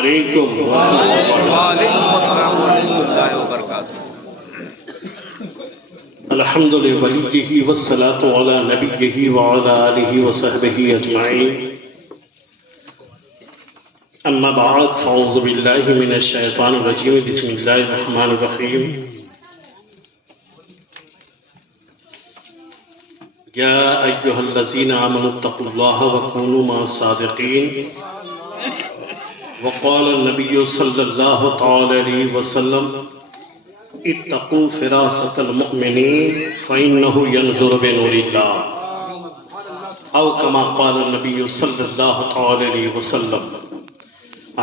علیکم وعلیکم السلام ورحمۃ اللہ وبرکاتہ۔ الحمد لولیہ والصلاة علی نبیہ وعلی آلہ وصحبہ اجمعین، اما بعد فاعوذ باللہ من الشیطان الرجیم، بسم اللہ الرحمن الرحیم۔ یا ایہا الذین آمنوا اتقوا اللہ وکونوا مع الصادقین، وقال النبی صلی اللہ تعالی علیہ وسلم اتقوا فراست المؤمنین فإنہ ینظر بنور اللہ، او کما قال النبی صلی اللہ تعالی علیہ وسلم۔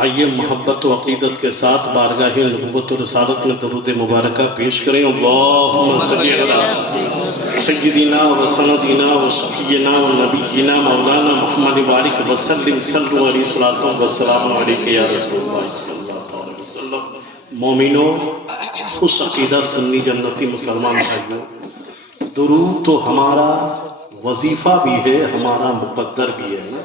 آئیے محبت و عقیدت کے ساتھ بارگاہ نبوت و رسالت میں درود مبارکہ پیش کریں۔ اللہم صلی علی سیدنا و سندنا و شفیعنا و نبینا مولانا محمد بارک وسلم، صلو علیہ الصلوۃ والسلام علیکہ یا رسول اللہ صلی اللہ علیہ وسلم۔ مومنوں، خوش عقیدہ سنی جنتی مسلمان بھائیوں، درود تو ہمارا وظیفہ بھی ہے، ہمارا مقدر بھی ہے نا،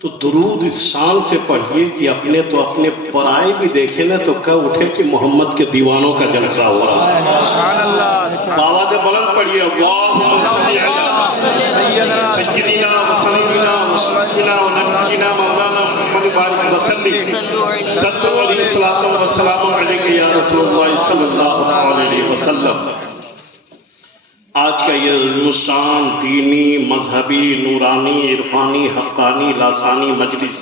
تو درود اس شان سے پڑھیے کہ اپنے تو اپنے پرائے بھی دیکھیں نا تو کہہ اٹھے کہ محمد کے دیوانوں کا جلسہ ہو رہا ہے۔ آواز بلند پڑھیے، اللہم صلی علی سیدنا و سندنا و شفیعنا و نبینا مولانا محمد بارک وسلم، صلو علیہ الصلوۃ والسلام علیکہ یا رسول اللہ صلی اللہ علیہ وسلم۔ آج کا یہ عظیم الشان دینی، مذہبی، نورانی، عرفانی، حقانی، لاسانی مجلس،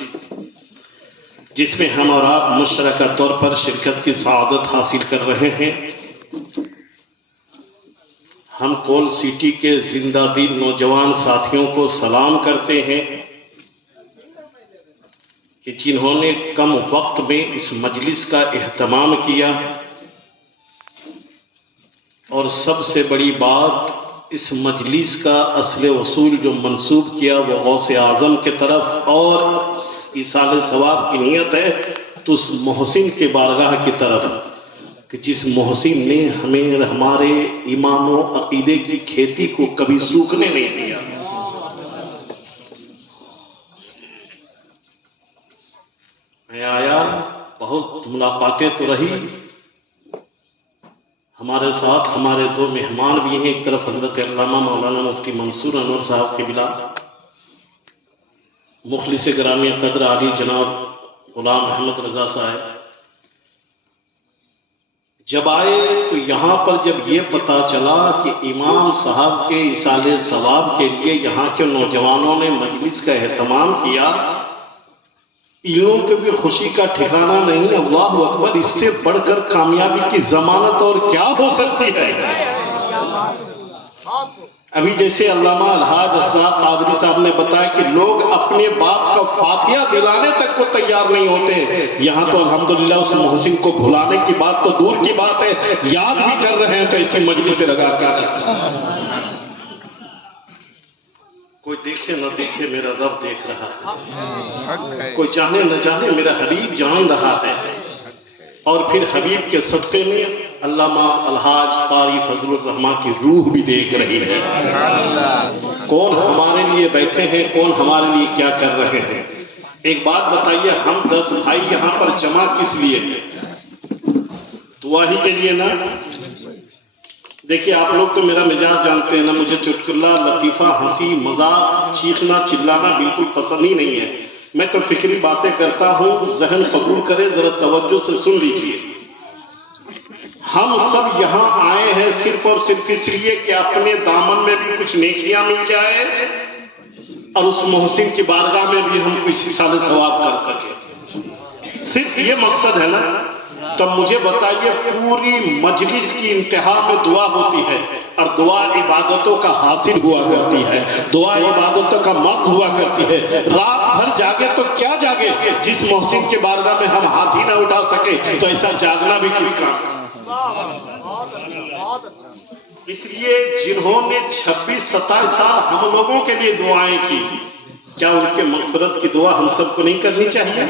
جس میں ہم اور آپ مشترکہ طور پر شرکت کی سعادت حاصل کر رہے ہیں، ہم کول سٹی کے زندہ دل نوجوان ساتھیوں کو سلام کرتے ہیں کہ جنہوں نے کم وقت میں اس مجلس کا اہتمام کیا، اور سب سے بڑی بات، اس مجلس کا اصل اصول جو منسوب کیا وہ غوث اعظم کے طرف اور ایصال ثواب کی نیت ہے تو اس محسن کے بارگاہ کی طرف کہ جس محسن نے ہمیں ہمارے ایمان و عقیدے کی کھیتی کو کبھی سوکھنے نہیں دیا۔ میں آیا، بہت ملاقاتیں تو رہی، ہمارے ساتھ ہمارے دو مہمان بھی ہیں، ایک طرف حضرت علامہ مولانا مفتی منصور انور صاحب کے بلا، مخلص گرامی قدر عالی جناب غلام محمد رضا صاحب۔ جب آئے تو یہاں پر جب یہ پتا چلا کہ امام صاحب کے ایصال ثواب کے لیے یہاں کے نوجوانوں نے مجلس کا اہتمام کیا، ان کے بھی خوشی کا ٹھکانہ نہیں۔ اللہ اکبر، اس سے بڑھ کر کامیابی کی ضمانت اور کیا ہو سکتی ہے؟ ابھی جیسے علامہ الحاج اسرار قادری صاحب نے بتایا کہ لوگ اپنے باپ کا فاتحہ دلانے تک کو تیار نہیں ہوتے، یہاں تو الحمدللہ اس محسن کو بھلانے کی بات تو دور کی بات ہے، یاد بھی کر رہے ہیں تو اسی مجلس سے لگا کر۔ کوئی دیکھے نہ دیکھے میرا رب دیکھ رہا ہے، کوئی جانے نہ جانے میرا حبیب جان رہا ہے، اور پھر حبیب کے صدقے میں علامہ الحاج قاری فضل الرحمن کی روح بھی دیکھ رہی ہے۔ کون ہمارے لیے بیٹھے ہیں، کون ہمارے لیے کیا کر رہے ہیں۔ ایک بات بتائیے، ہم 10 بھائی یہاں پر جمع کس لیے ہیں؟ دعا ہی کے لیے نا؟ دیکھیے آپ لوگ تو میرا مزاج جانتے ہیں نا، مجھے چٹکلہ، لطیفہ، ہنسی، مذاق، چیخنا، چلانا بالکل پسند ہی نہیں ہے۔ میں تو فکری باتیں کرتا ہوں، ذہن قبول کرے، ذرا توجہ سے سن لیجئے۔ ہم سب یہاں آئے ہیں صرف اور صرف اس لیے کہ اپنے دامن میں بھی کچھ نیکیاں مل جائے اور اس محسن کی بارگاہ میں بھی ہم کچھ ایصال ثواب کر سکیں، صرف یہ مقصد ہے نا۔ تب مجھے بتائیے، پوری مجلس کی انتہا میں دعا ہوتی ہے، اور دعا عبادتوں کا حاصل ہوا کرتی ہے، دعا عبادتوں کا مقصد ہوا کرتی ہے۔ رات بھر جاگے تو کیا جاگے، جس محسن کے بارگاہ میں ہم ہاتھ ہی نہ اٹھا سکے تو ایسا جاگنا بھی کس کا۔ اس لیے جنہوں نے 26-27 سال ہم لوگوں کے لیے دعائیں کی، کیا ان کے مغفرت کی دعا ہم سب کو نہیں کرنی چاہیے؟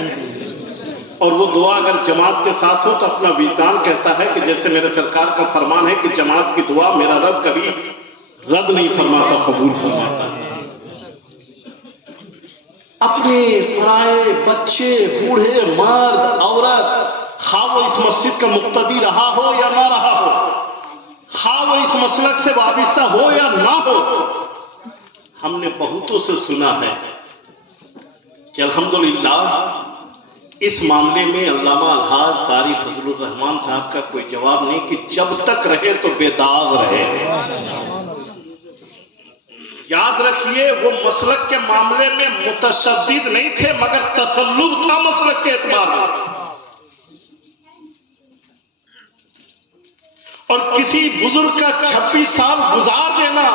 اور وہ دعا اگر جماعت کے ساتھ ہو تو اپنا وجدان کہتا ہے کہ جیسے میرے سرکار کا فرمان ہے کہ جماعت کی دعا میرا رب کبھی رد نہیں فرماتا، قبول فرماتا۔ اپنے پرائے بچے بوڑھے مرد عورت خواہ وہ اس مسجد کا مقتدی رہا ہو یا نہ رہا ہو، خواہ وہ اس مسلک سے وابستہ ہو یا نہ ہو، ہم نے بہتوں سے سنا ہے کہ الحمدللہ اس معاملے میں علامہ الحاج قاری فضل الرحمان صاحب کا کوئی جواب نہیں کہ جب تک رہے تو بے داغ رہے۔ یاد رکھیے وہ مسلک کے معاملے میں متشدد نہیں تھے مگر تسلط تھا مسلک کے اعتبار میں۔ اور کسی بزرگ کا 26 سال گزار دینا،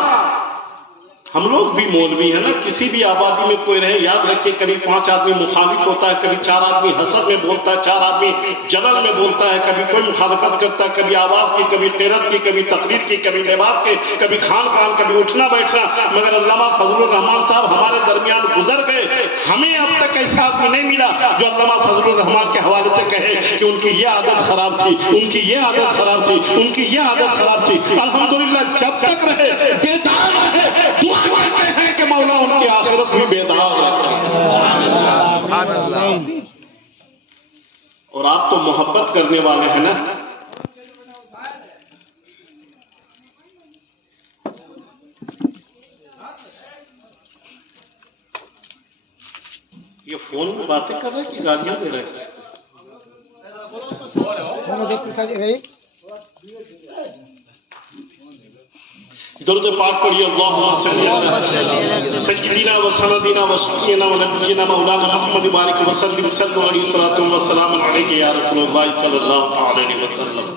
ہم لوگ بھی مولوی ہیں نا، کسی بھی آبادی میں کوئی رہے، یاد رکھے کبھی 5 آدمی مخالف ہوتا ہے، کبھی 4 آدمی حسد میں بولتا ہے، 4 آدمی جلن میں بولتا ہے، کبھی کوئی مخالفت کرتا ہے، کبھی آواز کی، کبھی قیرت کی، کبھی تقریر کی، کبھی لباس کے، کبھی کھان پان، کبھی اٹھنا بیٹھنا، مگر علامہ فضل الرحمان صاحب ہمارے درمیان گزر گئے۔ ہمیں اب تک ایسا آدمی نہیں ملا جو علامہ فضل الرحمان کے حوالے سے کہے کہ ان کی یہ عادت خراب تھی، ان کی یہ عادت خراب تھی، ان کی یہ عادت خراب تھی۔ الحمدللہ جب تک رہے بے داغ رہے، دعا کرتے ہیں کہ مولا ان کی آخرت بھی بے داغ رکھے۔ سبحان اللہ۔ اور آپ تو محبت کرنے والے ہیں نا، یہ فون میں باتیں کر رہے ہیں کہ گالیاں دے رہے ہیں کسی کو؟ درود پاک پڑھیے، اللہم صلی علی سیدنا و سندنا و شفیعنا و نبینا مولانا محمد بارک وسلم صلی اللہ علیہ وسلم والسلام علیک یا رسول اللہ صلی اللہ علیہ وسلم۔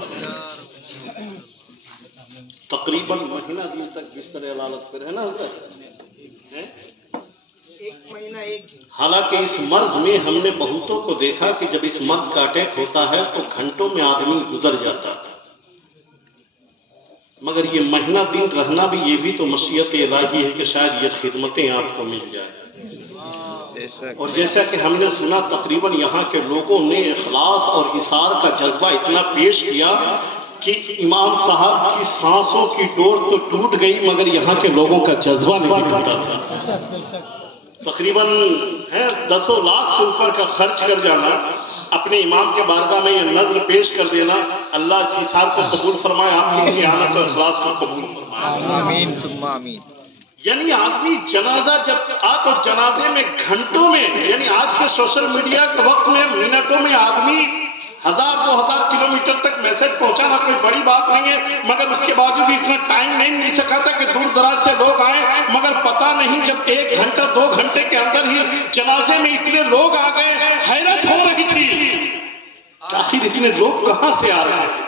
تقریباً مہینہ دن تک بستر علالت پر ہے نا حضرت، حالانکہ اس مرض میں ہم نے بہتوں کو دیکھا کہ جب اس مرض کا اٹیک ہوتا ہے تو گھنٹوں میں آدمی گزر جاتا ہے، مگر یہ مہینہ دن رہنا بھی، یہ بھی تو مشیت الہی ہے کہ شاید یہ خدمتیں آپ کو مل جائیں۔ اور جیسا کہ ہم نے سنا تقریباً یہاں کے لوگوں نے اخلاص اور اثار کا جذبہ اتنا پیش کیا کہ امام صاحب کی سانسوں کی ڈور تو ٹوٹ گئی مگر یہاں کے لوگوں کا جذبہ نہیں ٹوٹا تھا۔ تقریباً 10 لاکھ سے اوپر کا خرچ کر جانا، اپنے امام کے بارگاہ میں یہ نظر پیش کر دینا، اللہ اس حساب کو قبول فرمائے، آپ کی اسی احانت و اخلاص کو قبول فرمائے، آمین ثم آمین۔ یعنی آدمی جنازہ جب تو جنازے میں گھنٹوں میں، یعنی آج کے سوشل میڈیا کے وقت میں منٹوں میں آدمی 1000-2000 کلومیٹر تک میسج پہنچانا کوئی بڑی بات نہیں ہے، مگر اس کے باوجود اتنا ٹائم نہیں مل سکا تھا کہ دور دراز سے لوگ آئیں، مگر پتہ نہیں جب 1 گھنٹہ 2 گھنٹے کے اندر ہی جنازے میں اتنے لوگ آ گئے، حیرت ہو رہی تھی کہ آخر اتنے لوگ کہاں سے آ رہے ہیں،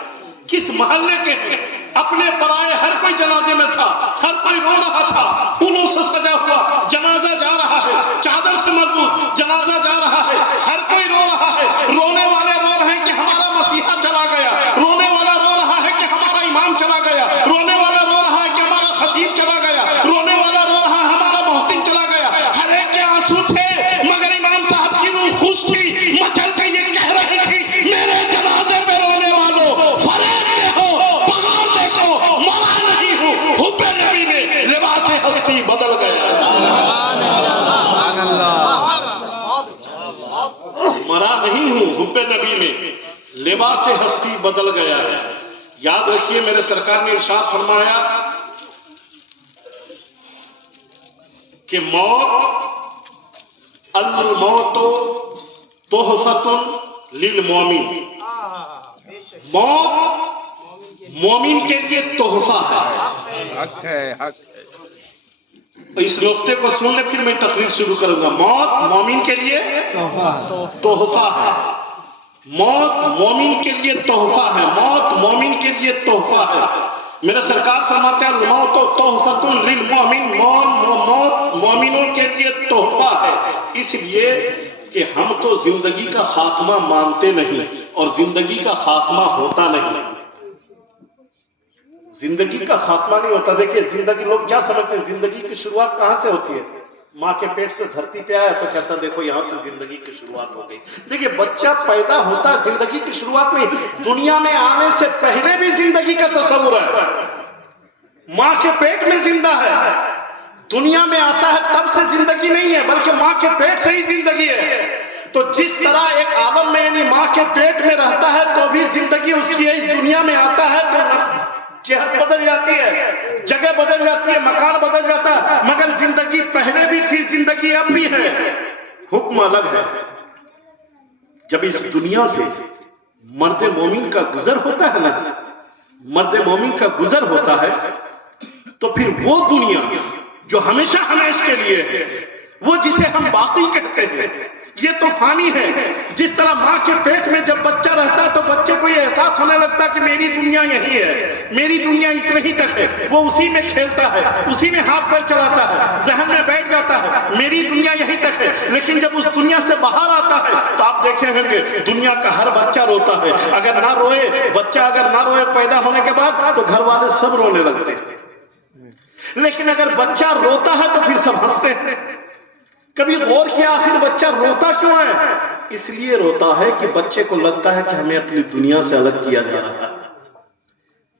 کس محلے کے ہیں، اپنے پرائے ہر کوئی جنازے میں تھا، ہر کوئی رو رہا تھا، پھولوں سے سجا ہوا جنازہ جا رہا ہے، چادر سے مربوط جنازہ جا رہا ہے، ہر کوئی رو رہا ہے، رونے والے رو رہے ہیں کہ ہمارا مسیحا چلا گیا، رونے والا رو رہا ہے کہ ہمارا امام چلا گیا، رونے والا رو رہا ہے کہ ہمارا خطیب چلا گیا، رونے والا رو رہا ہے ہمارا محسن چلا گیا، ہر ایک کے آنسو تھے مگر امام صاحب کی روح خوش تھی، مچل کے یہ کہہ رہی تھی میرے جنازے پہ رونے والوں فریب میں ہو، باہر دیکھو مرا نہیں ہوں، حب نبی میں لباس ہستی بدل گیا، سبحان اللہ۔ مرا نہیں ہوں، حب نبی میں لباس ہستی بدل گیا ہے۔ یاد رکھیے میرے سرکار نے ارشاد فرمایا کہ الموت تحفۃ للمومن، موت مومن کے لیے تحفہ ہے۔ حق ہے، حق ہے۔ اس نقطے کو سن لے پھر میں تقریر شروع کروں گا۔ موت مومن کے لیے تحفہ ہے، موت مومن کے لیے تحفہ ہے، موت مومن کے لیے تحفہ ہے۔ میرا سرکار فرماتے ہیں الموت تحفۃ للمؤمن، موت مومنوں کے لیے تحفہ ہے، اس لیے کہ ہم تو زندگی کا خاتمہ مانتے نہیں اور زندگی کا خاتمہ ہوتا نہیں، زندگی کا خاتمہ نہیں ہوتا۔ دیکھیں زندگی، لوگ کیا سمجھتے ہیں زندگی کی شروعات کہاں سے ہوتی ہے؟ ماں کے پیٹ سے دھرتی پہ آیا تو کہتا دیکھو یہاں سے زندگی کی شروعات ہو گئی۔ دیکھیں بچہ پیدا ہوتا زندگی کی شروعات نہیں، دنیا میں آنے سے پہلے بھی زندگی کا تصور ہے، ماں کے پیٹ میں زندہ ہے، دنیا میں آتا ہے تب سے زندگی نہیں ہے، بلکہ ماں کے پیٹ سے ہی زندگی ہے۔ تو جس طرح ایک عالم میں یعنی ماں کے پیٹ میں رہتا ہے تو بھی زندگی اس کی اس دنیا میں آتا ہے تو جہت بدل جاتی ہے، جگہ بدل جاتی ہے، مکان بدل جاتا ہے، مگر زندگی پہلے بھی تھی، زندگی اب بھی ہے، حکم الگ ہے۔ جب اس دنیا سے مرد مومن کا گزر ہوتا ہے نا، مرد مومن کا گزر ہوتا ہے تو پھر وہ دنیا جو ہمیشہ ہمیشہ کے لیے ہے، وہ جسے ہم باقی کہتے ہیں، یہ تو فانی ہے۔ جس طرح ماں کے پیٹ میں جب بچہ رہتا ہے تو بچے کو یہ احساس ہونے لگتا ہے کہ میری دنیا یہی ہے، میری دنیا اتنے ہی تک ہے، وہ اسی میں کھیلتا ہے، اسی میں ہاتھ پیر چلاتا ہے، ذہن میں بیٹھ جاتا ہے میری دنیا یہی تک ہے۔ لیکن جب اس دنیا سے باہر آتا ہے تو آپ دیکھیں ہوں گے دنیا کا ہر بچہ روتا ہے، اگر نہ روئے بچہ، اگر نہ روئے پیدا ہونے کے بعد تو گھر والے سب رونے لگتے ہیں، لیکن اگر بچہ روتا ہے تو پھر سب ہنستے ہیں۔ کبھی غور کیا آخر بچہ روتا کیوں ہے؟ اس لیے روتا ہے کہ بچے کو لگتا ہے کہ ہمیں اپنی دنیا سے الگ کیا جا رہا ہے،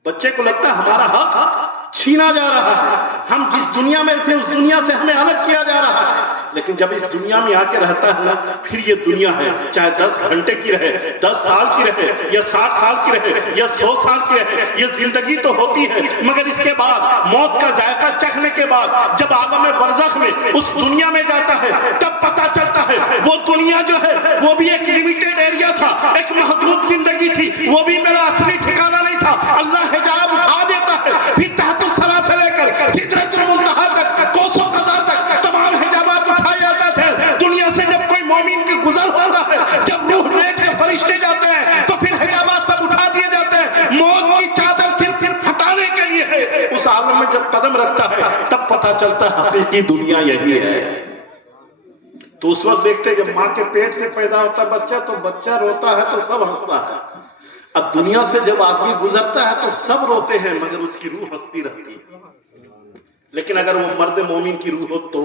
بچے کو لگتا ہے ہمارا حق چھینا جا رہا ہے، ہم جس دنیا میں تھے اس دنیا سے ہمیں الگ کیا جا رہا ہے۔ لیکن جب اس دنیا میں آ کے رہتا ہے نا، پھر یہ دنیا ہے، چاہے 10 گھنٹے کی رہے، 10 سال کی رہے، یا 60 سال کی رہے، یا 100 سال کی رہے، یہ زندگی تو ہوتی ہے، مگر اس کے بعد موت کا ذائقہ چکھنے کے بعد جب عالم برزخ میں اس دنیا میں جاتا ہے تب پتا چلتا ہے وہ دنیا جو ہے وہ بھی ایک لیمیٹڈ ایریا تھا، ایک محدود زندگی تھی، وہ بھی میرا اصلی ٹھکانہ نہیں تھا۔ اللہ حجاب اٹھا دیتا ہے، پھر تحت الثری سے لے کر سدرۃ المنتہا تک، قوس و قزح تک تمام حجابات اٹھائے جاتے تھے۔ دنیا سے جب کوئی مومن کی گزر ہوتا ہے، جب روح لے کے فرشتے جاتے ہیں تو پھر حجابات سب اٹھا دیے جاتے ہیں، موت کی چادر صرف ہٹانے کے لیے ہے۔ اس عالم میں جب قدم رکھتا ہے تب پتا چلتا ہے حقیقی دنیا یہی ہے۔ تو اس وقت دیکھتے ہیں جب ماں کے پیٹ سے پیدا ہوتا بچہ تو بچہ روتا ہے تو سب ہنستا ہے، اب دنیا سے جب آدمی گزرتا ہے تو سب روتے ہیں مگر اس کی روح ہنستی رہتی ہے۔ لیکن اگر وہ مرد مومن کی روح ہو تو،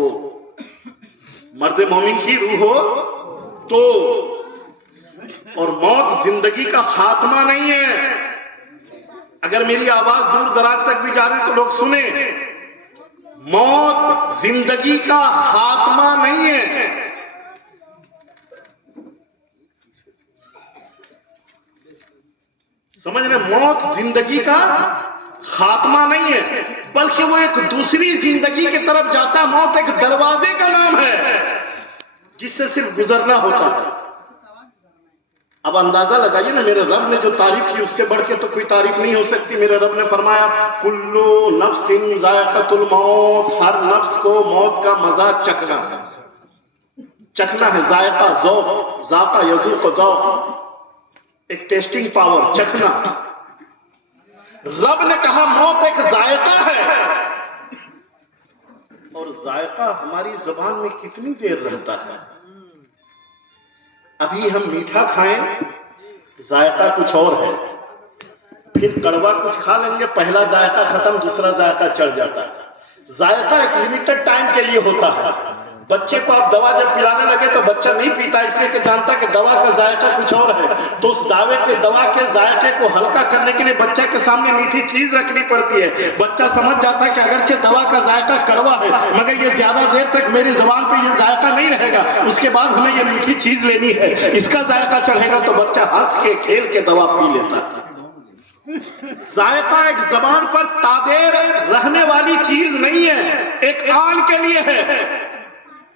مرد مومن کی روح ہو تو، اور موت زندگی کا خاتمہ نہیں ہے۔ اگر میری آواز دور دراز تک بھی جا رہی تو لوگ سنیں، موت زندگی کا خاتمہ نہیں ہے۔ سمجھ رہے، موت زندگی کا خاتمہ نہیں ہے بلکہ وہ ایک دوسری زندگی کی طرف جاتا ہے۔ موت ایک دروازے کا نام ہے جس سے صرف گزرنا ہوتا ہے۔ اب اندازہ لگائیے نا، میرے رب نے جو تعریف کی اس سے بڑھ کے تو کوئی تعریف نہیں ہو سکتی۔ میرے رب نے فرمایا کلو نفس ذائقۃ الموت، ہر نفس کو موت کا مزہ چکھنا ہے، چکھنا ہے، ذائقہ، ذوق، ذائقہ یذوق ذوق، ایک ٹیسٹنگ پاور، چکھنا۔ رب نے کہا موت ایک ذائقہ ہے، اور ذائقہ ہماری زبان میں کتنی دیر رہتا ہے؟ ابھی ہم میٹھا کھائیں ذائقہ کچھ اور ہے، پھر کڑوا کچھ کھا لیں گے، پہلا ذائقہ ختم دوسرا ذائقہ چڑھ جاتا ہے۔ ذائقہ ایک لمیٹڈ ٹائم کے لیے ہوتا ہے۔ بچے کو آپ دوا جب پلانے لگے تو بچہ نہیں پیتا، اس لیے کہ جانتا کہ دوا کا ذائقہ کچھ اور ہے، تو اس دوا کے ذائقے کو ہلکا کرنے کے لیے بچہ کے سامنے میٹھی چیز رکھنی پڑتی ہے۔ بچہ سمجھ جاتا ہے کہ اگرچہ دوا کا ذائقہ کڑوا ہے مگر یہ زیادہ دیر تک میری زبان پہ یہ ذائقہ نہیں رہے گا، اس کے بعد ہمیں یہ میٹھی چیز لینی ہے، اس کا ذائقہ چڑھے گا، تو بچہ ہنس کے کھیل کے دوا پی لیتا ہے۔ ذائقہ ایک زبان پر تادیر رہنے والی چیز نہیں ہے، ایک آن کے لیے ہے،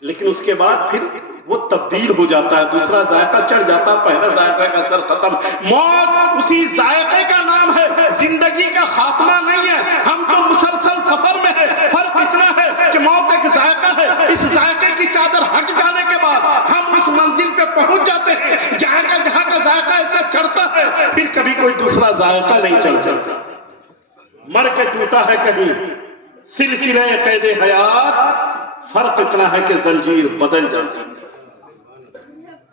لیکن اس کے بعد پھر وہ تبدیل ہو جاتا ہے، دوسرا ذائقہ چڑھ جاتا ہے، پہلا ذائقہ کا اثر ختم۔ موت اسی ذائقے کا نام ہے، زندگی کا خاتمہ نہیں ہے۔ ہم تو مسلسل سفر میں ہیں، فرق اتنا ہے کہ موت ایک ذائقہ ہے، اس ذائقے کی چادر ہٹ جانے کے بعد ہم اس منزل پہ پہنچ جاتے ہیں جہاں کا ذائقہ ایسا چڑھتا ہے پھر کبھی کوئی دوسرا ذائقہ نہیں چڑھتا۔ مر کے ٹوٹا ہے کہیں سلسلہ قید حیات، فرق اتنا ہے کہ زنجیر بدل جاتی ہے،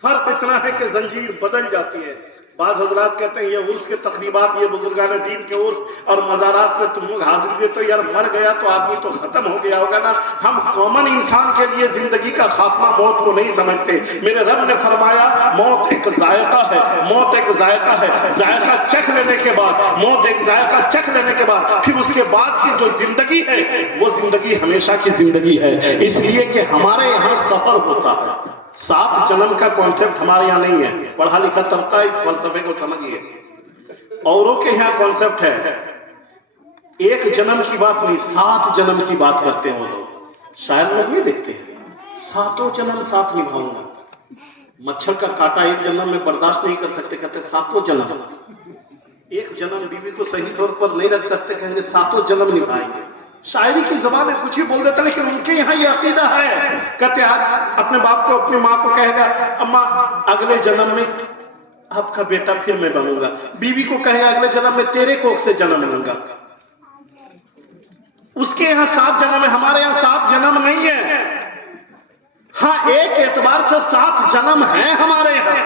فرق اتنا ہے کہ زنجیر بدل جاتی ہے۔ بعض حضرات کہتے ہیں یہ عرس کے تقریبات، یہ بزرگان دین کے عرس اور مزارات میں تم لوگ حاضری دیتے ہو، یار مر گیا تو آدمی تو ختم ہو گیا ہوگا نا. ہم کامن انسان کے لیے زندگی کا خاتمہ موت کو نہیں سمجھتے. میرے رب نے فرمایا موت ایک ذائقہ ہے، موت ایک ذائقہ ہے. ذائقہ چکھ لینے کے بعد، موت ایک ذائقہ چکھ لینے کے بعد پھر اس کے بعد کی جو زندگی ہے وہ زندگی ہمیشہ کی زندگی ہے. اس لیے کہ ہمارے یہاں سفر ہوتا ہے. 7 جنم کا کانسیپٹ ہمارے یہاں نہیں ہے. پڑھا لکھا طبقہ اس فلسفے کو سمجھیے. اوروں کے یہاں کانسیپٹ ہے 1 جنم کی بات نہیں، 7 جنم کی بات کرتے ہیں وہ لوگ. شاید لوگ نہیں دیکھتے ہیں 7 جنم ساتھ نبھاؤں گا. مچھر کا کاٹا 1 جنم میں برداشت نہیں کر سکتے، کہتے 7 جنم. 1 جنم بیوی کو صحیح طور پر نہیں رکھ سکتے، کہیں گے 7 جنم نبھائیں گے. شاعری کی زبان میں کچھ ہی بول دیتا، لیکن ان کے یہاں یہ عقیدہ ہے. کہتے آج اپنے باپ کو اپنی ماں کو کہے گا اماں اگلے جنم میں آپ کا بیٹا پھر میں بنوں گا. بیوی کو کہے گا اگلے جنم میں تیرے کوکھ سے جنم لوں گا. اس کے یہاں 7 جنم ہے، ہمارے یہاں 7 جنم نہیں ہے. ہاں ایک اعتبار سے 7 جنم ہیں ہمارے یہاں،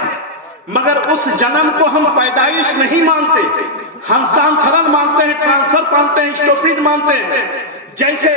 مگر اس جنم کو ہم پیدائش نہیں مانتے. ہم ٹرانسفر مانتے ہیں، ٹرانسفر مانتے ہیں، اسٹوپیج مانتے ہیں. جیسے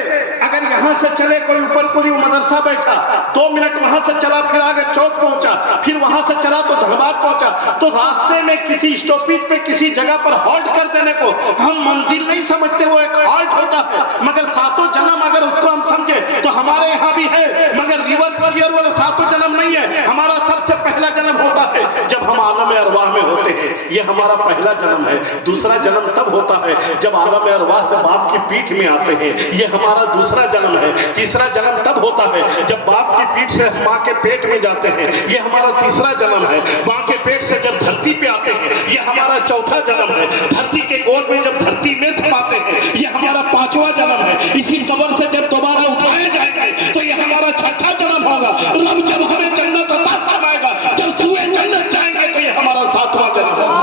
اگر یہاں سے چلے کوئی اوپر کوئی مدرسہ بیٹھا، 2 منٹ وہاں سے چلا پھر آگے چوک پہنچا، پھر وہاں سے چلا تو دھنباد پہنچا، تو راستے میں کسی اسٹوپیج پہ کسی جگہ پر ہالٹ کر دینے کو ہم منزل نہیں سمجھتے، وہ ایک ہالٹ ہوتا ہے. مگر 7 جنم اگر اس کو ہم سمجھے تو ہمارے یہاں بھی ہے، مگر ریورس گیئر والے 7 جنم نہیں ہے. ہمارا سب سے پہلا جنم ہوتا ہے جب ہم عالم ارواح میں ہوتے ہیں. یہ ہمارا پہلا جنم ہے. دوسرا جنم تب ہوتا ہے جب عالم ارواح سے باپ کی پیٹھ میں آتے ہیں. یہ ہمارا دوسرا جنم ہے. تیسرا جنم تب ہوتا ہے جب باپ کی پیٹھ سے ماں کے پیٹ میں جاتے ہیں. یہ ہمارا تیسرا جنم ہے. ماں کے پیٹ سے جب دھرتی پہ آتے ہیں یہ ہمارا چوتھا جنم ہے. دھرتی کے گود میں جب دھرتی میں سماتے ہیں یہ ہمارا 5واں جنم ہے. اسی قبر سے جب دوبارہ اٹھائے جائیں گے تو یہ ہمارا 6واں جنم ہوگا. رب جب ہمیں جنت عطا فرمائے گا، جب دوئے جنت جائیں گے تو یہ ہمارا 7واں جنم ہوگا.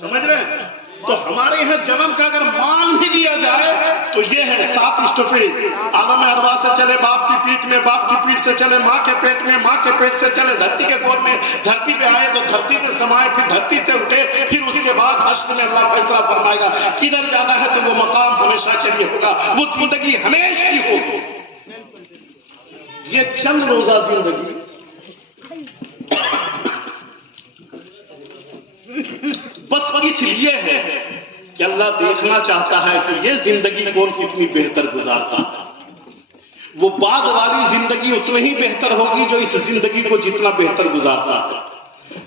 سمجھ رہے ہیں؟ تو ہمارے یہاں جنم کا اگر مان بھی لیا جائے تو یہ ہے 7 اسٹوپیج. عالم ارواح سے چلے باپ کی پیٹ میں، باپ کی پیٹ سے چلے ماں کے پیٹ میں، ماں کے پیٹ سے چلے دھرتی کے گود میں، دھرتی پہ آئے تو دھرتی پہ سمائے، پھر دھرتی سے اٹھے، پھر اس کے بعد حشر میں اللہ فیصلہ فرمائے گا کدھر جانا ہے. تو وہ مقام ہمیشہ کے لیے ہوگا، وہ زندگی ہمیشہ کی ہوگی. یہ چند روزہ زندگی بس اس لیے ہے کہ اللہ دیکھنا چاہتا ہے کہ یہ زندگی کون کتنی بہتر گزارتا ہے. وہ بعد والی زندگی اتنی ہی بہتر ہوگی جو اس زندگی کو جتنا بہتر گزارتا ہے.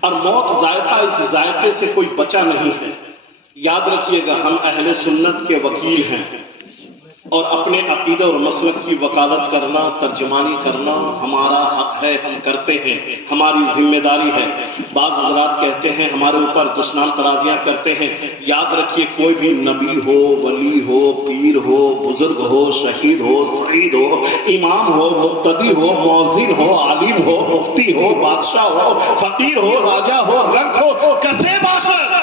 اور موت ذائقہ، اس ذائقے سے کوئی بچا نہیں ہے. یاد رکھیے گا ہم اہل سنت کے وکیل ہیں اور اپنے عقیدہ اور مسلک کی وکالت کرنا، ترجمانی کرنا ہمارا حق ہے، ہم کرتے ہیں، ہماری ذمہ داری ہے. بعض حضرات کہتے ہیں ہمارے اوپر دشنام ترازیاں کرتے ہیں. یاد رکھیے کوئی بھی نبی ہو، ولی ہو، پیر ہو، بزرگ ہو، شہید ہو، سعید ہو، امام ہو، مقتدی ہو، مؤذن ہو، عالم ہو، مفتی ہو، بادشاہ ہو، فقیر ہو، راجہ ہو، رنگ ہو، کسے باشد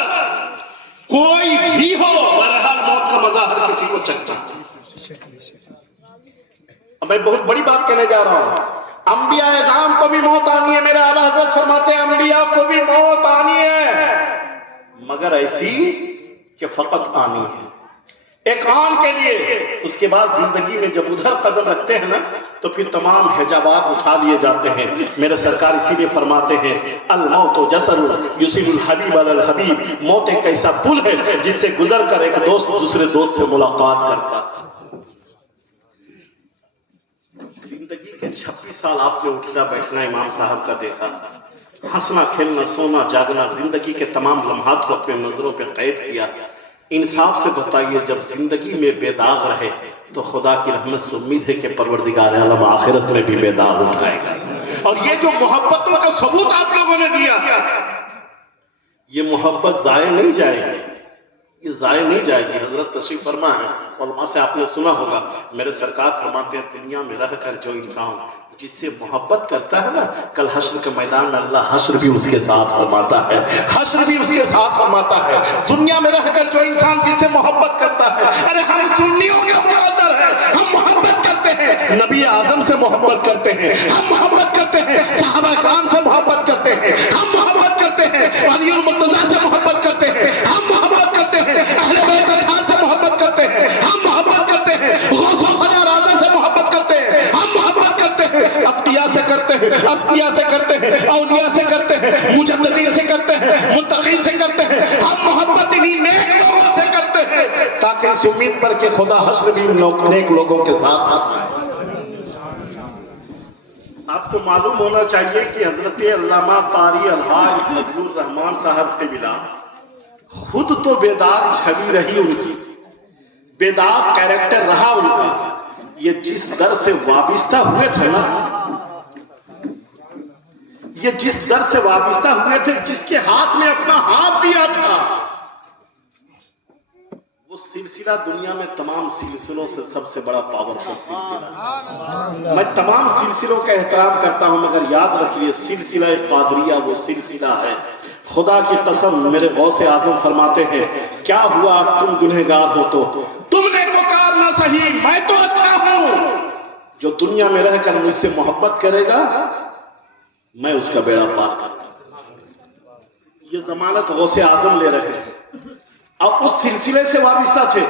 کوئی بھی ہو، بہرحال موت کا مزہ ہر کسی کو چکھتا ہے. میں بہت بڑی بات کہنے جا رہا ہوں. انبیاء اعظام کو بھی موت آنی ہے. میرے اعلیٰ حضرت فرماتے ہیں انبیاء کو بھی موت آنی ہے، مگر ایسی کہ فقط آنی ہے ایک آن کے لیے. اس کے بعد زندگی میں جب ادھر قدم رکھتے ہیں نا تو پھر تمام حجابات اٹھا لیے جاتے ہیں. میرے سرکار اسی لیے فرماتے ہیں الموت جسر یسیل الحبیب علی الحبیب. موت ایک ایسا پل ہے جس سے گزر کر ایک دوست دوسرے دوست سے ملاقات کرتا ہے. زندگی کے 26 سال آپ نے اٹھنا بیٹھنا امام صاحب کا دیکھا، ہنسنا کھیلنا سونا جاگنا، زندگی کے تمام لمحات کو اپنے نظروں پہ قید کیا. انصاف سے بتائیے جب زندگی میں بے داغ رہے تو خدا کی رحمت سے امید ہے کہ پروردگار عالم آخرت میں بھی بے داغ اٹھائے گا. اور یہ جو محبتوں کا ثبوت آپ لوگوں نے دیا، یہ محبت ضائع نہیں جائے گی، یہ ضائع نہیں جائے گی. حضرت تشریف فرما ہے، علماء سے آپ نے سنا ہوگا، میرے سرکار فرماتے ہیں دنیا میں رہ کر جو انسان جس سے محبت کرتا ہے نا، کل حشر کے میدان میں اللہ حشر بھی اس کے ساتھ فرماتا ہے، حشر بھی اس کے ساتھ فرماتا ہے. دنیا میں رہ کر جو انسان جس سے محبت کرتا ہے، ارے ہم سنیوں کے مقدر ہیں، ہم محبت کرتے ہیں، نبی اعظم سے محبت کرتے ہیں، ہم محبت کرتے ہیں، صحابہ کرام ہیں، انبیاء سے کرتے ہیں، اولیاء سے کرتے ہیں، مجددین سے کرتے ہیں، منتقین سے کرتے ہیں، ہم محبت انہی نیک لوگوں سے کرتے ہیں تاکہ اس امید پر کہ خدا حشر بھی نیک لوگوں کے ساتھ آتا ہے۔ آپ کو معلوم ہونا چاہیے کہ حضرت علامہ قاری الحاج فضل الرحمان صاحب قبلہ خود تو بے داغ چھوی رہی ان کی، بے داغ کیریکٹر رہا ان کا، یہ جس در سے وابستہ ہوئے تھے نا، یہ جس در سے وابستہ ہوئے تھے، جس کے ہاتھ میں اپنا ہاتھ دیا تھا، وہ سلسلہ دنیا میں تمام سلسلوں سے سب سے بڑا پاورفل سلسلہ۔ میں تمام سلسلوں کا احترام کرتا ہوں مگر یاد رکھیے سلسلہ قادریہ وہ سلسلہ ہے، خدا کی قسم میرے غوث اعظم فرماتے ہیں کیا ہوا تم گنہگار ہو تو تم نے پکار نہ سہی، میں تو اچھا ہوں، جو دنیا میں رہ کر مجھ سے محبت کرے گا میں اس کا بیڑا پار کروں۔ یہ ضمانت غوث اعظم لے رہے ہیں، اب اس سلسلے سے وابستہ تھے،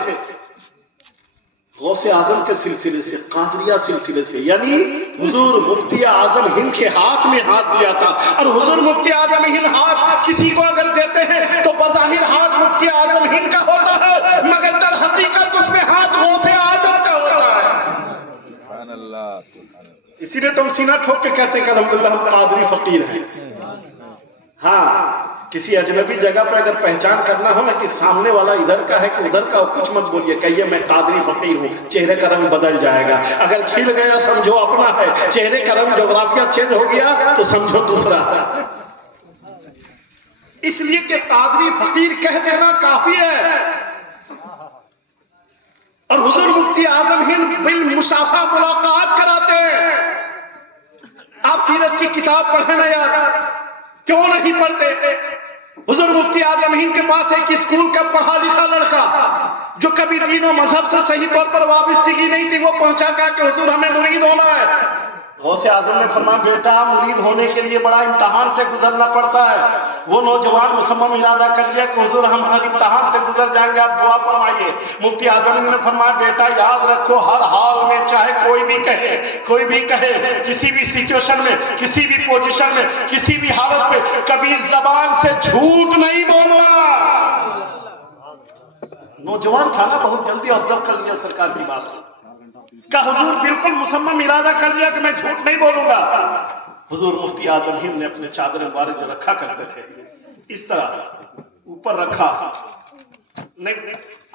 غوث اعظم کے سلسلے سے، قادریہ سلسلے سے، یعنی حضور مفتی اعظم ہند کے ہاتھ میں ہاتھ دیا تھا، اور حضور مفتی اعظم ہند ہاتھ کسی کو اگر دیتے ہیں تو بظاہر ہاتھ مفتی اعظم ہند کا ہوتا ہے مگر در حقیقت اس میں ہاتھ غوث اعظم کا ہوتا ہے۔ سبحان اللہ۔ اسی لیے تم سینہ ٹھوک کے کہتے ہیں کہ الحمدللہ ہم قادری فقیر ہیں۔ ہاں کسی اجنبی جگہ پر اگر پہچان کرنا ہو نا کہ سامنے والا ادھر کا ہے کہ ادھر کا، کچھ مت بولیے، کہیے میں قادری فقیر ہوں، چہرے کا رنگ بدل جائے گا، اگر کھل گیا سمجھو اپنا ہے، چہرے کا رنگ جغرافیہ چینج ہو گیا تو سمجھو دوسرا ہے۔ اس لیے کہ قادری فقیر کہہ دینا کافی ہے، اور حضور مفتی اعظم ہند بالمشافہ ملاقات کراتے ہیں۔ آپ سیرت کی کتاب پڑھیں نا یار، کیوں نہیں پڑھتے؟ حضور مفتی اعظم ہند کے پاس ایک اسکول کا پڑھا لکھا لڑکا جو کبھی دین و مذہب سے صحیح طور پر وابستگی نہیں تھی، وہ پہنچا کہا کہ حضور ہمیں مرید ہونا ہے۔ غوث اعظم نے فرمایا بیٹا مرید ہونے کے لیے بڑا امتحان سے گزرنا پڑتا ہے۔ وہ نوجوان مصمم ارادہ کر لیا کہ حضور ہم ہر امتحان سے گزر جائیں گے، آپ دعا فرمائیے۔ مفتی اعظم نے فرمایا بیٹا یاد رکھو ہر حال میں چاہے کوئی بھی کہے کسی بھی سچویشن میں، کسی بھی پوزیشن میں، کسی بھی حالت میں کبھی زبان سے جھوٹ نہیں بولنا۔ نوجوان تھا نا، بہت جلدی آبزرو کر لیا سرکار کی بات کہ حضور بالکل مصمم ارادہ کر لیا کہ میں جھوٹ نہیں بولوں گا۔ حضور مفتی اعظم ہند نے اپنے چادر مبارک جو رکھا کرتے تھے اس طرح اوپر رکھا،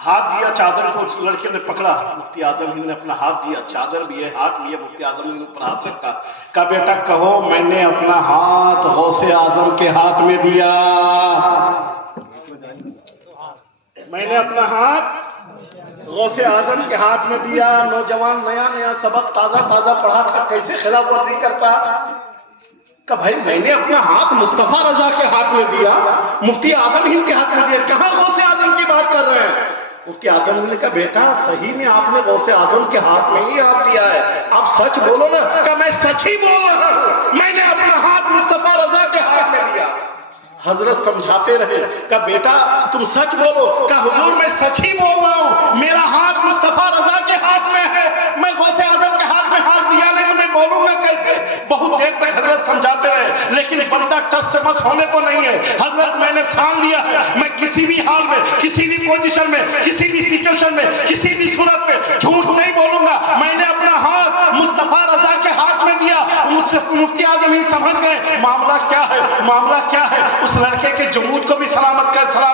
ہاتھ دیا چادر کو، اس لڑکے نے پکڑا، مفتی اعظم ہند نے اپنا ہاتھ دیا، چادر بھی ہے ہاتھ بھی ہے، مفتی اعظم ہند نے اوپر ہاتھ رکھا، کہا بیٹا کہو میں نے اپنا ہاتھ غوث اعظم کے ہاتھ میں دیا، میں نے اپنا ہاتھ غوث اعظم کے ہاتھ میں دیا۔ نوجوان نیا سبق تازہ پڑھا تھا، کیسے خلاف ورزی کرتا کہ بھائی میں نے اپنا ہاتھ مصطفیٰ رضا کے ہاتھ میں دیا، مفتی اعظم ہند کے ہاتھ میں دیا، کہاں غوث اعظم کی بات کر رہے ہیں؟ مفتی اعظم ہند نے کہا بیٹا صحیح میں آپ نے غوث اعظم کے ہاتھ میں ہی ہاتھ دیا ہے، آپ سچ بولو نا۔ کہ میں سچ ہی بول رہا ہوں، میں نے اپنا ہاتھ مصطفیٰ رضا کے ہاتھ میں دیا۔ حضرت سمجھاتے رہے کہ بیٹا تم سچ بولو، کہ حضور میں سچ ہی بول رہا ہوں، میرا ہاتھ مصطفیٰ رضا کے ہاتھ میں ہے، میں غوث اعظم کے ہاتھ میں ہاتھ دیا نہیں تو میں بولوں گا کیسے؟ بہت دیر تک حضرت سمجھاتے رہے لیکن بندہ ٹس سے مس ہونے کو نہیں ہے۔ حضرت میں نے ٹھان لیا ہے میں کسی بھی حال میں، کسی بھی پوزیشن میں، کسی بھی سچویشن میں، کسی بھی صورت میں جھوٹ نہیں بولوں گا، میں نے اپنا ہاتھ مصطفیٰ رضا کے ہاتھ میں دیا۔ مفتی اعظم ہند سمجھ گئے معاملہ کیا ہے، اس لڑکے کے جمود کو بھی سلام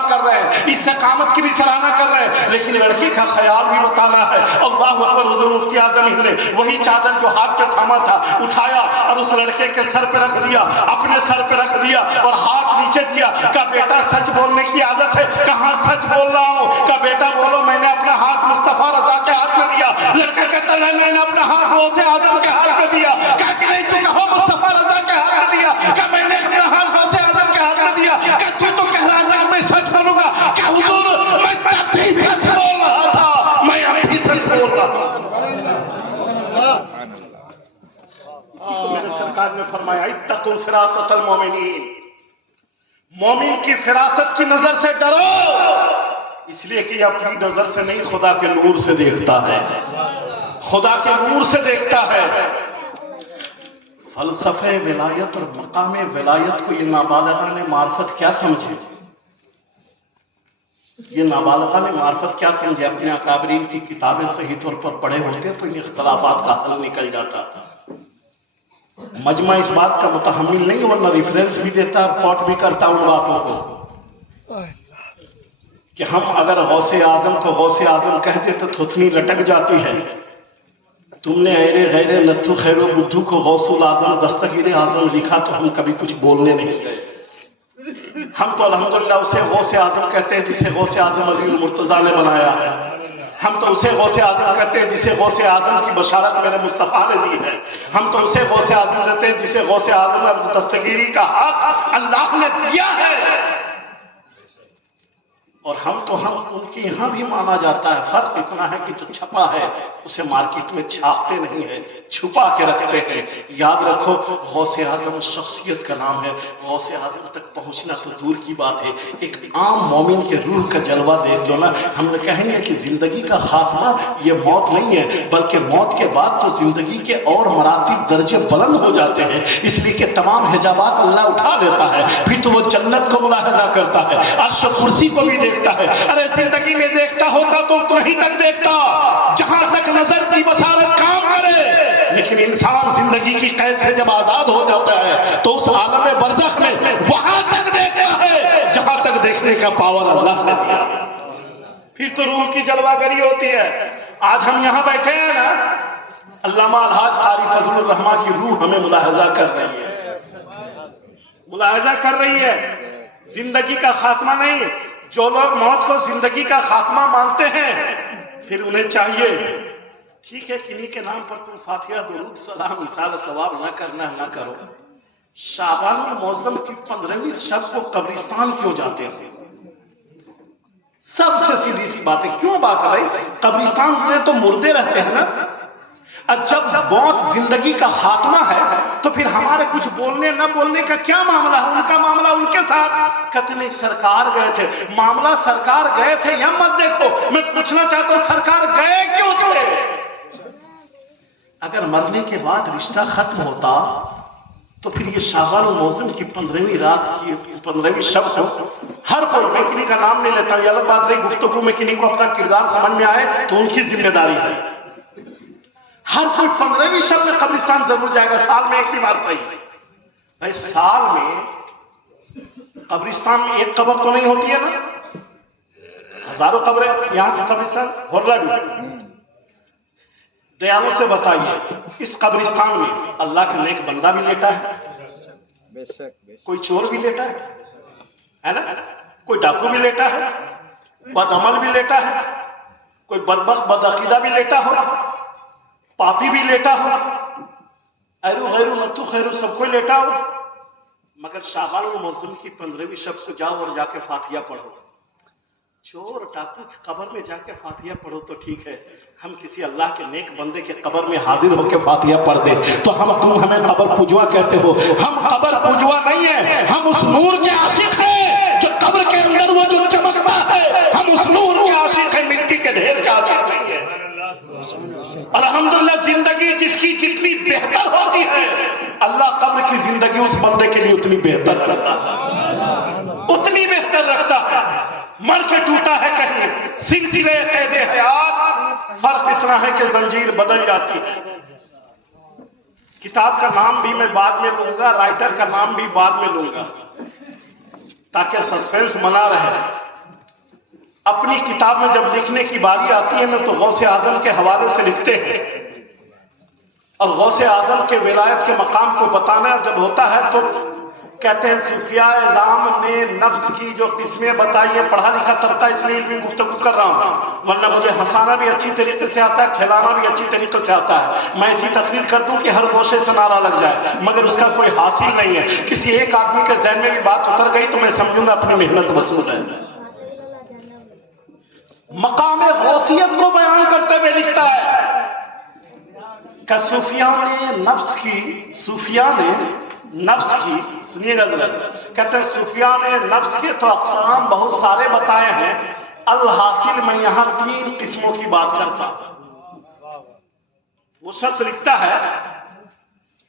کر رہے ہیں، استقامت کی بھی سراہنا کر رہے ہیں، لیکن لڑکی کا خیال بھی بتانا ہے۔ اللہ اکبر۔ حضور مفتی اعظم ہند نے وہی چادر جو ہاتھ پہ تھاما تھا اٹھایا اور اس لڑکے کے سر پہ رکھ دیا، اپنے سر پہ رکھ دیا اور ہاتھ نیچے دیا۔ کہا بیٹا سچ بولنے کی عادت ہے؟ کہاں سچ بول رہا ہوں۔ کہا بیٹا بولو میں نے اپنا ہاتھ مصطفیٰ رضا کے ہاتھ میں دیا۔ لڑکا کہتا ہے میں نے اپنا ہاتھ غوث اعظم کے ہاتھ میں دیا۔ کہا کہ نہیں تو کہو مصطفیٰ رضا کے ہاتھ میں دیا۔ کہا میں نے اپنا ہاتھ غوث اعظم کے ہاتھ میں دیا۔ کہا تو کہہ رہا ہے میں سچ بولوں گا۔ کہ حضور میں تب بھی سچ بول رہا تھا، میں اب بھی سچ بول رہا ہوں۔ اسی کو میرے سرکار نے فرمایا اتقوا فراست المومنین، مومن کی فراست کی نظر سے ڈرو، اس لیے کہ یہ اپنی نظر سے نہیں خدا کے نور سے دیکھتا ہے، خدا کے نور سے دیکھتا ہے۔ فلسفہ ولایت اور مقام ولایت کو یہ نابالغان معرفت کیا سمجھے؟ یہ نابالغان معرفت کیا سمجھے؟ اپنے اکابرین کی کتابیں صحیح طور پر پڑھے ہوتے تو ان اختلافات کا حل نکل جاتا. مجمع اس بات کا متحمل نہیں، ورنہ ریفرنس بھی دیتا ہے، کوٹ بھی کرتا ان باتوں کو کہ ہم اگر غوث اعظم کو غوث اعظم کہتے تو تھوتنی لٹک جاتی ہے. تم نے ایرے غیرے نتھو خیرو بدھو کو غوث الاعظم دستگیر اعظم لکھا تو ہم کبھی کچھ بولنے نہیں گئے. ہم تو الحمدللہ اسے غوث اعظم کہتے ہیں جسے غوث اعظم علی المرتضیٰ نے بنایا ہے. ہم تو اسے غوث اعظم کہتے ہیں جسے غوث اعظم کی بشارت میرے مصطفیٰ نے دی ہے. ہم تو اسے غوث اعظم کہتے ہیں جسے غوث اعظم دستگیری کا حق اللہ نے دیا ہے. اور ہم ان کے یہاں بھی مانا جاتا ہے. فرق اتنا ہے کہ جو چھپا ہے اسے مارکیٹ میں چھاپتے نہیں ہیں، چھپا کے رکھتے ہیں. یاد رکھو غوث اعظم شخصیت کا نام ہے. غوث اعظم تک پہنچنا تو دور کی بات ہے، ایک عام مومن کے روح کا جلوہ دیکھ لو نا. ہم نے کہیں گے کہ زندگی کا خاتمہ یہ موت نہیں ہے، بلکہ موت کے بعد تو زندگی کے اور مراتب درجے بلند ہو جاتے ہیں. اس لیے کہ تمام حجابات اللہ اٹھا لیتا ہے، پھر تو وہ جنت کو ملاحظہ کرتا ہے، عرش و کرسی کو بھی دیکھتا ہے. ارے زندگی میں دیکھتا ہوتا تو اتنا ہی تک دیکھتا جہاں تک نظر کی بصارت کام کرے. لیکن انسان زندگی کی قید سے جب آزاد ہو جاتا ہے تو اس عالم برزخ میں وہاں تک دیکھتا ہے جہاں تک دیکھنے کا پاور اللہ نے دیا. پھر تو روح کی جلوہ گری ہوتی ہے. آج ہم یہاں بیٹھے ہیں نا، علامہ الحاج قاری فضل الرحمن کی روح ہمیں ملاحظہ کر رہی ہے، ملاحظہ کر رہی ہے. زندگی کا خاتمہ نہیں. جو لوگ موت کو زندگی کا خاتمہ مانتے ہیں پھر انہیں چاہیے ٹھیک ہے کنہیں کے نام پر تم فاتحہ درود سلام مثال ثواب نہ کرنا نہ کرو. شعبان المعظم کی 15ویں شب کو قبرستان کیوں جاتے ہیں؟ سب سے سیدھی سی بات ہے. کیوں بات ہے بھائی؟ قبرستان میں تو مردے رہتے ہیں نا. جب موت زندگی کا خاتمہ ہے تو پھر ہمارے کچھ بولنے نہ بولنے کا کیا معاملہ ہے؟ ان کا معاملہ ان کے ساتھ. کہتے نہیں سرکار گئے تھے. معاملہ سرکار گئے تھے یا مت دیکھو. میں پوچھنا چاہتا ہوں سرکار گئے کیوں تھے؟ اگر مرنے کے بعد رشتہ ختم ہوتا تو پھر یہ شعبان المعظم کی 15ویں رات کی 15ویں شب کو ہر کوئی، میں کنہیں کا نام نہیں لیتا ہوں، یہ الگ بات رہی گفتگو میں کنہیں کو اپنا کردار سمجھ میں آئے تو ان کی ذمہ داری ہے. ہر کوئی 15ویں شب میں قبرستان ضرور جائے گا. سال میں ایک ہی بار صحیح بھائی. سال میں قبرستان میں ایک قبر تو نہیں ہوتی ہے نا، ہزاروں قبریں. یہاں کی قبرستان ہورلا بھی. دیانوں سے بتائیے اس قبرستان میں اللہ کا نیک بندہ بھی لیٹا ہے، کوئی چور بھی لیٹا ہے نا، کوئی ڈاکو بھی لیٹا ہے، بد عمل بھی لیٹا ہے، کوئی بدبخت بدعقیدہ بھی لیٹا ہو، پاپی بھی لیٹا ہو، ایرو غیرو نتو خیرو سب کوئی لیٹا ہو. مگر شعبان المعظم کی 15ویں شب کو جاؤ اور جا کے فاتحہ پڑھو. چور ڈاکو کی قبر میں جا کے فاتحہ پڑھو تو ٹھیک ہے، ہم کسی اللہ کے نیک بندے کے قبر میں حاضر ہو کے فاتحہ پڑھ دیں تو تم ہمیں قبر پجوا کہتے ہو. ہم قبر پجوا نہیں ہے، ہم اس نور کے عاشق ہیں جو قبر کے اندر وہ جو چمکتا ہے. ہم اس نور کے عاشق ہیں، مٹی کے ڈھیر کے عاشق نہیں ہے. الحمدللہ زندگی جس کی جتنی بہتر ہوتی ہے اللہ قبر کی زندگی اس بندے کے لیے اتنی بہتر رکھتا ہے، اتنی بہتر رکھتا ہے. مر کے ٹوٹا ہے کہیں سلسلے قید حیات، فرق اتنا ہے کہ زنجیر بدل جاتی ہے. کتاب کا نام بھی میں بعد میں لوں گا، رائٹر کا نام بھی بعد میں لوں گا تاکہ سسپینس بنا رہے. اپنی کتاب میں جب لکھنے کی باری آتی ہے نا تو غوث اعظم کے حوالے سے لکھتے ہیں، اور غوث اعظم کے ولایت کے مقام کو بتانا جب ہوتا ہے تو کہتے ہیں صوفیاء اعظام نے نفس کی جو قسمیں بتائی ہیں. پڑھا لکھا طبقہ اس لیے علمی گفتگو کر رہا ہوں، ورنہ مجھے ہنسانا بھی اچھی طریقے سے آتا ہے، کھلانا بھی اچھی طریقے سے آتا ہے. میں ایسی تقریر کر دوں کہ ہر گوشے سے نعرہ لگ جائے، مگر اس کا کوئی حاصل نہیں ہے. کسی ایک آدمی کے ذہن میں بھی بات اتر گئی تو میں سمجھوں گا اپنی محنت وصول ہے. مقام غوثیت کو بیان کرتے ہوئے لکھتا ہے کہ صوفیاء نے نفس کی سنیے گا ذرا، کہتے ہیں صوفیاء نے نفس کے تو اقسام بہت سارے بتائے ہیں، الحاصل میں یہاں 3 قسموں کی بات کرتا. وہ شخص لکھتا ہے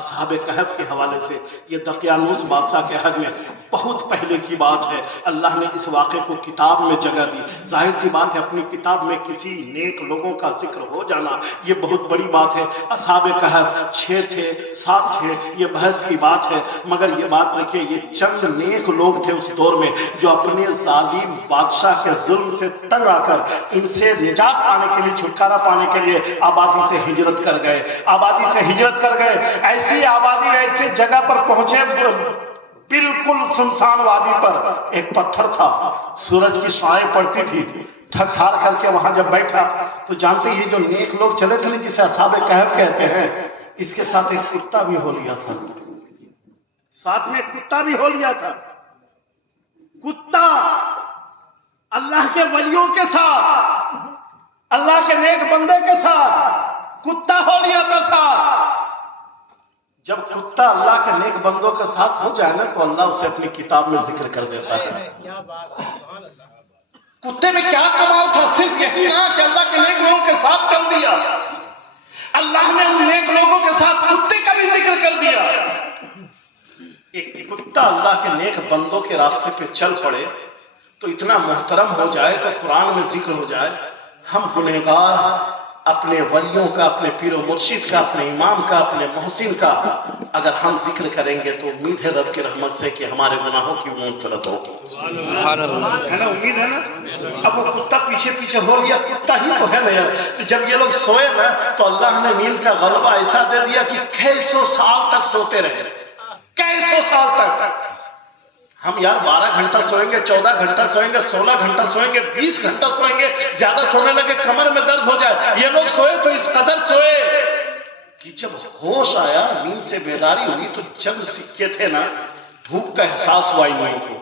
اصحاب کہف کے حوالے سے یہ دقیانوس بادشاہ کے حق میں بہت پہلے کی بات ہے. اللہ نے اس واقعے کو کتاب میں جگہ دی. ظاہر سی بات ہے اپنی کتاب میں کسی نیک لوگوں کا ذکر ہو جانا یہ بہت بڑی بات ہے. اصحاب کہف 6 تھے 7 تھے یہ بحث کی بات ہے، مگر یہ بات رکھیے یہ چند نیک لوگ تھے اس دور میں جو اپنے ظالم بادشاہ کے ظلم سے تنگ آ کر ان سے نجات پانے کے لیے، چھٹکارا پانے کے لیے آبادی سے ہجرت کر گئے. آبادی سے ہجرت کر گئے. ایسی آبادی ایسے جگہ پر پہنچے بالکل سنسان وادی پر. ایک پتھر تھا، سورج کی شعائیں پڑتی تھی. تھک ہار کر کے وہاں جب بیٹھا تو جانتے یہ جو نیک لوگ چلے تھے جسے اصحاب کہف کہتے ہیں، اس کے ساتھ ایک کتا بھی ہو لیا تھا. ساتھ میں ایک کتا بھی ہو لیا تھا. کتا اللہ کے ولیوں کے ساتھ، اللہ کے نیک بندے کے ساتھ کتا ہو لیا تھا ساتھ. جب کتا اللہ کے نیک بندوں کے ساتھ ہو جائے نا تو اللہ اسے اپنی کتاب میں ذکر کر دیتا ہے. کتے میں کیا کمال تھا؟ صرف یہی نہ کہ اللہ کے نیک لوگوں کے ساتھ چل دیا، اللہ نے ان نیک لوگوں کے ساتھ کتے کا بھی ذکر کر دیا. ایک کتا اللہ کے نیک بندوں کے راستے پہ چل پڑے تو اتنا محترم ہو جائے تو قرآن میں ذکر ہو جائے. ہم گنہگار اپنے ولیوں کا، اپنے پیر و مرشد کا، اپنے امام کا، اپنے محسن کا اگر ہم ذکر کریں گے تو امید ہے رب کی رحمت سے کہ ہمارے گناہوں کی مغفرت ہوگی. سبحان اللہ. ہے نا؟ امید ہے نا. اب وہ کتا پیچھے پیچھے ہو گیا، کتا ہی تو ہے نا یار. جب یہ لوگ سوئے نا تو اللہ نے نیند کا غلبہ ایسا دے دیا کہ کئی سو سال تک سوتے رہے. کئی سو سال تک. ہم یار 12 گھنٹہ سوئیں گے، 14 گھنٹہ سوئیں گے، 16 گھنٹہ سوئیں گے، 20 گھنٹہ سوئیں گے، زیادہ سونے لگے کمر میں درد ہو جائے. یہ لوگ سوئے تو اس قدر سوئے کہ جب ہوش آیا، نیند سے بیداری ہوئی تو چند سکے تھے نا، بھوک کا احساس ہوا ان کو.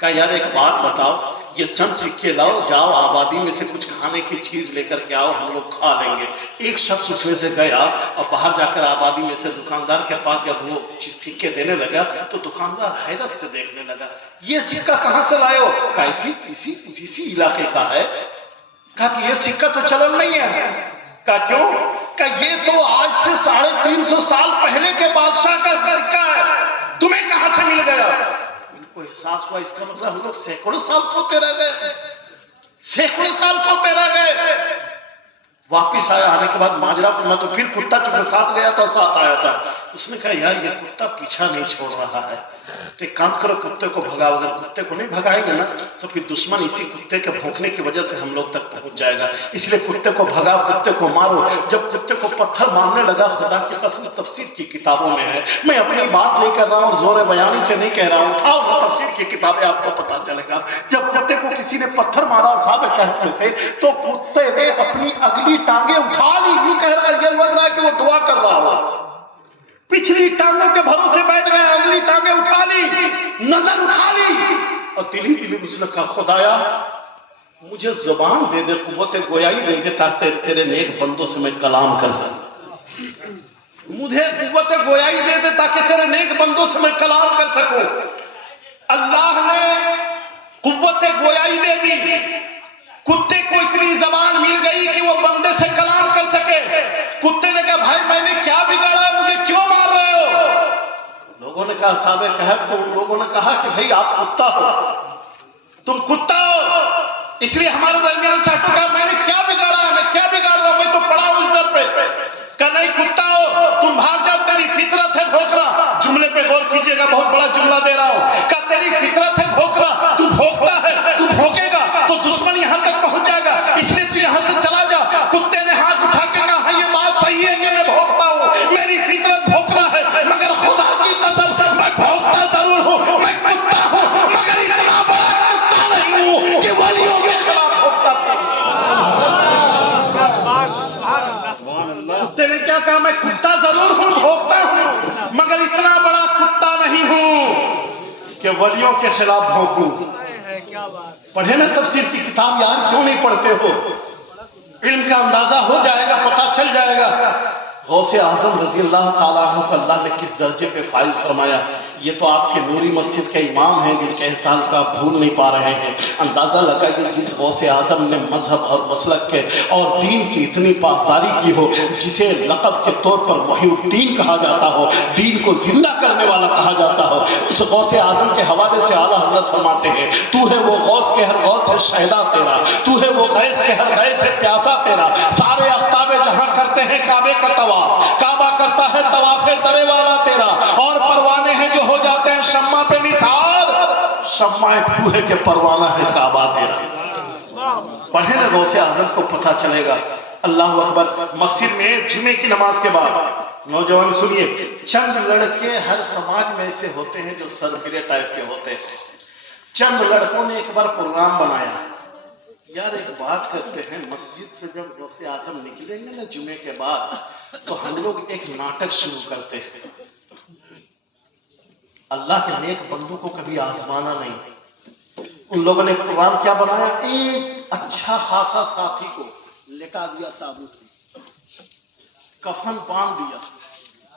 کہا یار ایک بات بتاؤ، یہ چند سکے لاؤ، جاؤ آبادی میں سے کچھ کھانے کی چیز لے کر کے آؤ، ہم لوگ کھا لیں گے. ایک شخص اس میں سے گیا اور باہر جا کر آبادی میں سے دکاندار کے پاس جب وہ چیز سکے دینے لگا تو دکاندار حیرت سے دیکھنے لگا، یہ سکہ کہاں سے لائے ہو؟ کہا اسی علاقے کا ہے. کہا کہ یہ سکہ تو چلن نہیں ہے. کہا کیوں؟ کہا یہ تو آج سے 350 سال پہلے کے بادشاہ کا سکہ ہے، تمہیں کہاں سے مل گیا؟ کو احساس ہوا اس کا مطلب ہم لوگ سینکڑوں سال سوتے رہ گئے، سینکڑوں سال سوتے رہ گئے. واپس آیا، آنے کے بعد ماجرا میں تو پھر کتا چونکہ ساتھ گیا تھا، ساتھ آیا تھا. اس نے کہا یار یہ کتا پیچھا نہیں چھوڑ رہا ہے، تو ایک کام کرو کتے کو بھگاؤ. اگر کتے کو نہیں بھگائیں گے نا تو پھر دشمن اسی کتے کے بھونکنے کی وجہ سے ہم لوگ تک پہنچ جائے گا. اس لیے کتے کو بھگاؤ، کتے کو مارو. جب کتے کو پتھر مارنے لگا، خدا کی قسم تفسیر کی کتابوں میں ہے، میں اپنی بات نہیں کر رہا ہوں، زور بیانی سے نہیں کہہ رہا ہوں، اٹھاؤ تفسیر کی کتابیں آپ کو پتا چلے گا. جب کتے کو کسی نے پتھر مارا اصحاب کہف میں سے تو کتے نے اپنی اگلی ٹانگیں اٹھا لی. یہ کہہ رہا ہے، یہ لگ رہا ہے کہ وہ دعا کر رہا ہوا. پچھلی ٹانگوں کے بھروسے بیٹھ گئے، اگلی ٹانگیں اٹھا لی، نظر اٹھا لی اور دلی دلی اس نے کہا خدایا مجھے زبان دے دے، قوت گویائی دے دے تاکہ تیرے نیک بندوں سے میں کلام کر سکوں. مجھے قوت گویائی دے دے تاکہ تیرے نیک بندوں سے میں کلام کر سکوں. اللہ نے قوت گویائی دے دی. کتے کو اتنی زبان مل گئی کہ وہ بندے سے کلام کر سکے. کتے نے کہا بھائی میں نے کیا بگاڑا ہے، مجھے کیوں مار رہے ہو؟ لوگوں نے کہا اصحاب کہف کو، لوگوں نے کہا کہ بھائی آپ کتا ہو، تم کتا ہو، اس لیے ہمارے درمیان سے ہٹو. کہا میں نے کیا بگاڑا ہے، میں کیا بگاڑ رہا ہوں، میں تو پڑا ہوں اس در پہ. کہا نہیں کتا ہو، تم بھاگ جاؤ، تیری فطرت ہے بھوکنا. جملے پہ غور کیجئے گا، بہت بڑا جملہ دے رہا ہوں. کہا تیری فطرت ہے بھوکنا، تو بھوکتا ہے، تو بھوکے گا تو دشمن یہاں تک پہنچ جائے گا، اس لیے تو یہاں سے چلا جا. کتے نے ہاتھ اٹھا کے کہا یہ بات صحیح ہے کہ میں بھوکتا ہوں، میری فطرت بھوکنا ہے، مگر خدا کی قسم میں بھوکتا ضرور ہوں، میں کتا ہوں مگر اتنا بڑا کتا نہیں ہوں کہ ولیوں کے خلاف بھوکتا تھا. کتے نے کیا کہا؟ میں کتا ضرور ہوں، بھوکتا ہوں، مگر اتنا بڑا کتا نہیں ہوں کہ ولیوں کے خلاف بھوکوں. پڑھے نا تفسیر کی کتاب یار، کیوں نہیں پڑھتے ہو؟ علم کا اندازہ ہو جائے گا، پتہ چل جائے گا. غوث اعظم رضی اللہ تعالیٰ عنہ کو اللہ نے کس درجے پہ فائز فرمایا، یہ تو آپ کے نوری مسجد کے امام ہیں جن کے احسان کا بھول نہیں پا رہے ہیں۔ اندازہ لگائیے جس غوث اعظم نے مذہب اور مسلک کے اور دین کی اتنی پاسداری کی ہو، جسے لقب کے طور پر محی الدین کہا جاتا ہو، دین کو زندہ کرنے والا کہا جاتا ہو، اس غوث اعظم کے حوالے سے اعلیٰ حضرت فرماتے ہیں تو ہے وہ غوث کے ہر غوث ہے شہدا تیرا، تو ہے وہ غیث کے ہر غیث ہے پیاسا تیرا، سارے اختاب جہاں کرتے ہیں کعبے کا طواف، کعبہ کرتا ہے طواف درے والا تیرا، اور پروانے ہیں جو ہو جاتے ہیں شمع پہ نثار، شمع ایک تو ہے کہ پروانہ ہے کعبہ تیرا۔ پڑھیں نا غوث اعظم کو پتہ چلے گا۔ اللہ اکبر۔ مسجد میں جمعے کی نماز کے بعد نوجوان سنیے، چند لڑکے ہر سماج میں ایسے ہوتے ہیں جو سرفرے ٹائپ کے ہوتے ہیں۔ چند لڑکوں نے ایک بار پروگرام بنایا، یار ایک بات کرتے ہیں، مسجد سے جب غوث اعظم نکلیں گے نا جمعے کے بعد تو ہم لوگ ایک ناٹک شروع کرتے ہیں۔ اللہ کے نیک بندوں کو کبھی آزمانا نہیں۔ ان لوگوں نے پروگرام کیا بنایا، ایک اچھا خاصا ساتھی کو لٹا دیا تابوت میں، کفن باندھ دیا،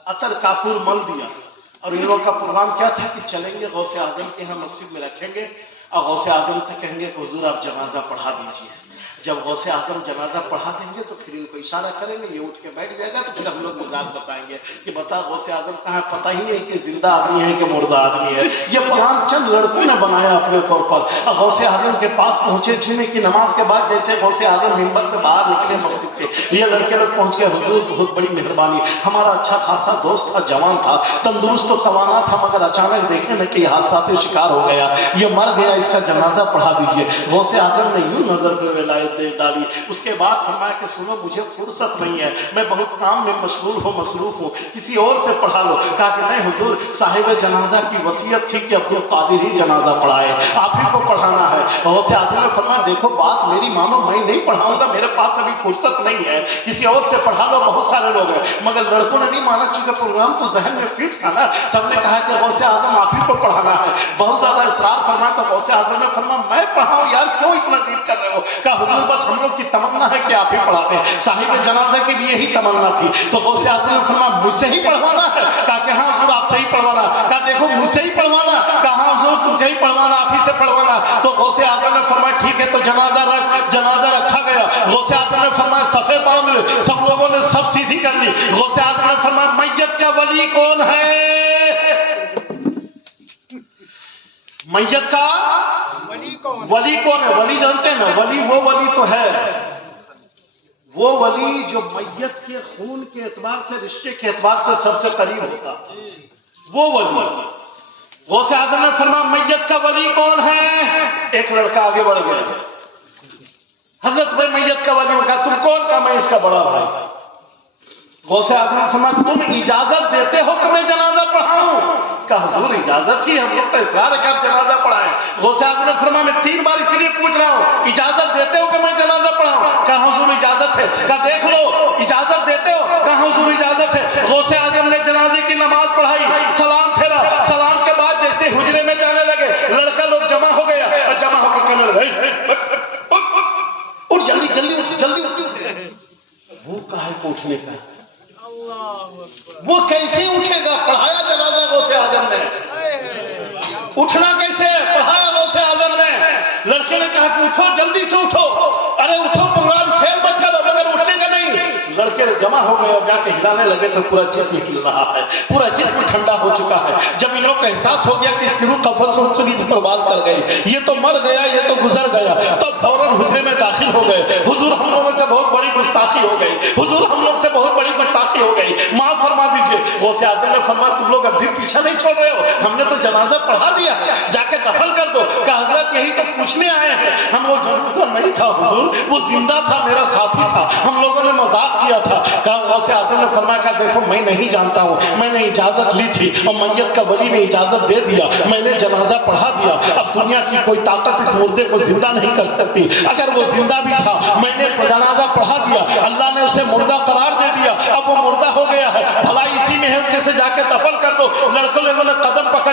عطر کافور مل دیا، اور ان لوگوں کا پروگرام کیا تھا کہ چلیں گے غوث اعظم کے یہاں مسجد میں رکھیں گے اور غوث اعظم سے کہیں گے کہ حضور آپ جنازہ پڑھا دیجئے۔ جب غوث اعظم جنازہ پڑھا دیں گے تو پھر ان کو اشارہ کریں گے، یہ اٹھ کے بیٹھ جائے گا، تو پھر ہم لوگ مذاق بتائیں گے کہ بتا غوث اعظم کہاں، پتہ ہی نہیں کہ زندہ آدمی ہے کہ مردہ آدمی ہے۔ یہ پلان چند لڑکوں نے بنایا اپنے طور پر۔ غوث اعظم کے پاس پہنچے جمعے کی نماز کے بعد، جیسے غوث اعظم منبر سے باہر نکلے مسجد سے، یہ لڑکے لوگ پہنچ گئے، حضور بہت بڑی مہربانی، ہمارا اچھا خاصا دوست تھا، جوان تھا، تندرست و توانا تھا، مگر اچانک دیکھیں نا کہ یہ حادثات شکار ہو گیا، یہ مر گیا، اس کا جنازہ پڑھا دیجئے۔ غوث اعظم نے یوں نظر پہ ولایت دے ڈالی۔ اس کے بعد فرمایا کہ سنو مجھے فرصت نہیں ہے، میں بہت کام میں مشغول ہوں، مصروف ہوں، کسی اور سے پڑھا لو۔ کہا کہ نہیں حضور، صاحب جنازہ کی وصیت تھی کہ عبدالقادر ہی جنازہ پڑھائے، آپ ہی کو پڑھانا ہے۔ غوث اعظم نے فرمایا دیکھو بات میری مانو، میں نہیں پڑھاؤں گا، میرے پاس ابھی فرصت نہیں ہے، کسی اور سے پڑھا لو، بہت سارے لوگ ہیں۔ مگر لڑکوں نے نہیں مانا، چونکہ پروگرام تو ذہن میں فٹ تھا نا، سب نے کہا کہ غوث اعظم آپ ہی کو پڑھانا ہے۔ بہت زیادہ اصرار فرمایا تو غوث اعظم نے فرمایا میں پڑھاؤں یار، کیوں اتنا ضد کر رہے ہو؟ کہا حضور بس ہم لوگ کی تمنا ہے کہ آپ ہی پڑھا دیں، صاحب جنازہ کی بھی یہی تمنا تھی۔ تو غوث اعظم نے فرمایا مجھ سے ہی پڑھوانا ہے؟ کہا کہ ہاں حضور آپ سے ہی پڑھوانا۔ کہا دیکھو مجھ سے ہی پڑھوانا؟ کہا ہاں حضور تجھے ہی پڑھوانا، آپ ہی سے پڑھوانا۔ تو غوث اعظم نے فرمایا ٹھیک ہے تو جنازہ رکھ۔ جنازہ رکھا گیا۔ غوث اعظم نے فرمایا صفے باندھ لے، سب لوگوں نے صف سیدھی کر لی۔ غوث اعظم نے فرمایا میت کا ولی کون ہے؟ میت کا ولی کون ہے؟ ولی جانتے ہیں نا، ولی وہ ولی تو ہے، وہ ولی جو میت کے خون کے اعتبار سے، رشتے کے اعتبار سے سب سے قریب ہوتا، وہ ولی۔ غوث اعظم نے فرمایا میت کا ولی کون ہے؟ ایک لڑکا آگے بڑھ گیا، حضرت بھائی میت کا ولی، کہا تم کون؟ کہا میں اس کا بڑا بھائی۔ غوث اعظم نے فرمایا تم اجازت دیتے ہو کہ میں جنازہ پڑھاؤں؟ کہا حضور اجازت ہی، ہم لوگ تو اصرار ہے کہ آپ جنازہ پڑھائیں۔ غوث اعظم نے فرمایا میں 3 بار اس لیے پوچھ رہا ہوں اجازت دیتے ہو کہ میں جنازہ پڑھاؤں؟ کہا حضور اجازت ہے۔ کہا دیکھ لو اجازت دیتے ہو؟ کہا حضور اجازت ہے۔ غوث اعظم نے جنازے کی نماز پڑھائی، سلام پھیرا، سلام کے بعد جیسے حجرے میں جانے لگے، لڑکا لوگ جمع ہو گیا اور جمع ہو کے کہنے لگے اٹھ جلدی جلدی اٹھ جلدی اٹھ۔ وہ کہے کو اٹھنے کا، وہ کیسے اٹھے گا؟ پڑھایا جنازہ غوث اعظم نے، اٹھنا کیسے؟ پڑھایا غوث اعظم نے۔ لڑکے نے کہا کہ اٹھو جلدی سے اٹھو، ارے اٹھو پروگرام پھر مت کرو، مگر اٹھنے کا نہیں۔ لڑکے جمع ہو گئے اور جا کے ہلانے لگے تو پورا جسم ہل رہا ہے، پورا جسم ٹھنڈا ہو چکا ہے۔ جب ان لوگوں کو احساس ہو گیا کہ اس کی روح کفن سے انسانی سے پرواز کر گئی، یہ تو مر گیا، یہ تو گزر گیا، تب فوراً حجرے میں داخل ہو گئے۔ حضور ہم لوگوں سے بہت بڑی گستاخی ہو گئی، حضور ہم لوگ سے بہت بڑی گستاخی ہو گئی، معاف فرما دیجئے۔ غوث اعظم نے فرمایا تم لوگ اب بھی پیچھے نہیں چھوڑ رہے ہو، ہم نے تو جنازہ پڑھا دیا، جا کے دفن کر دو۔ کہ حضرت یہی تو پوچھنے آئے ہیں، ہم وہ جنازہ نہیں تھا حضور، وہ زندہ تھا، میرا ساتھی تھا، ہم لوگوں نے مذاق کیا تھا۔ کہا غوث اعظم نے فرمایا کہ دیکھو میں نہیں جانتا ہوں، میں نے اجازت لی تھی اور میت کا ولی نے اجازت دے دیا، میں نے جنازہ پڑھا دیا، اب دنیا کی کوئی طاقت اس مردے کو زندہ نہیں کر سکتی، اگر وہ زندہ بھی تھا میں نے جنازہ پڑھا دیا، اللہ نے اسے مردہ قرار دے دیا، اب وہ مردہ ہو گیا ہے، بھلا اسی میں ہے، ان کے سے جا کے دفن کر دو۔ لڑکوں لوگوں نے قدم پکڑ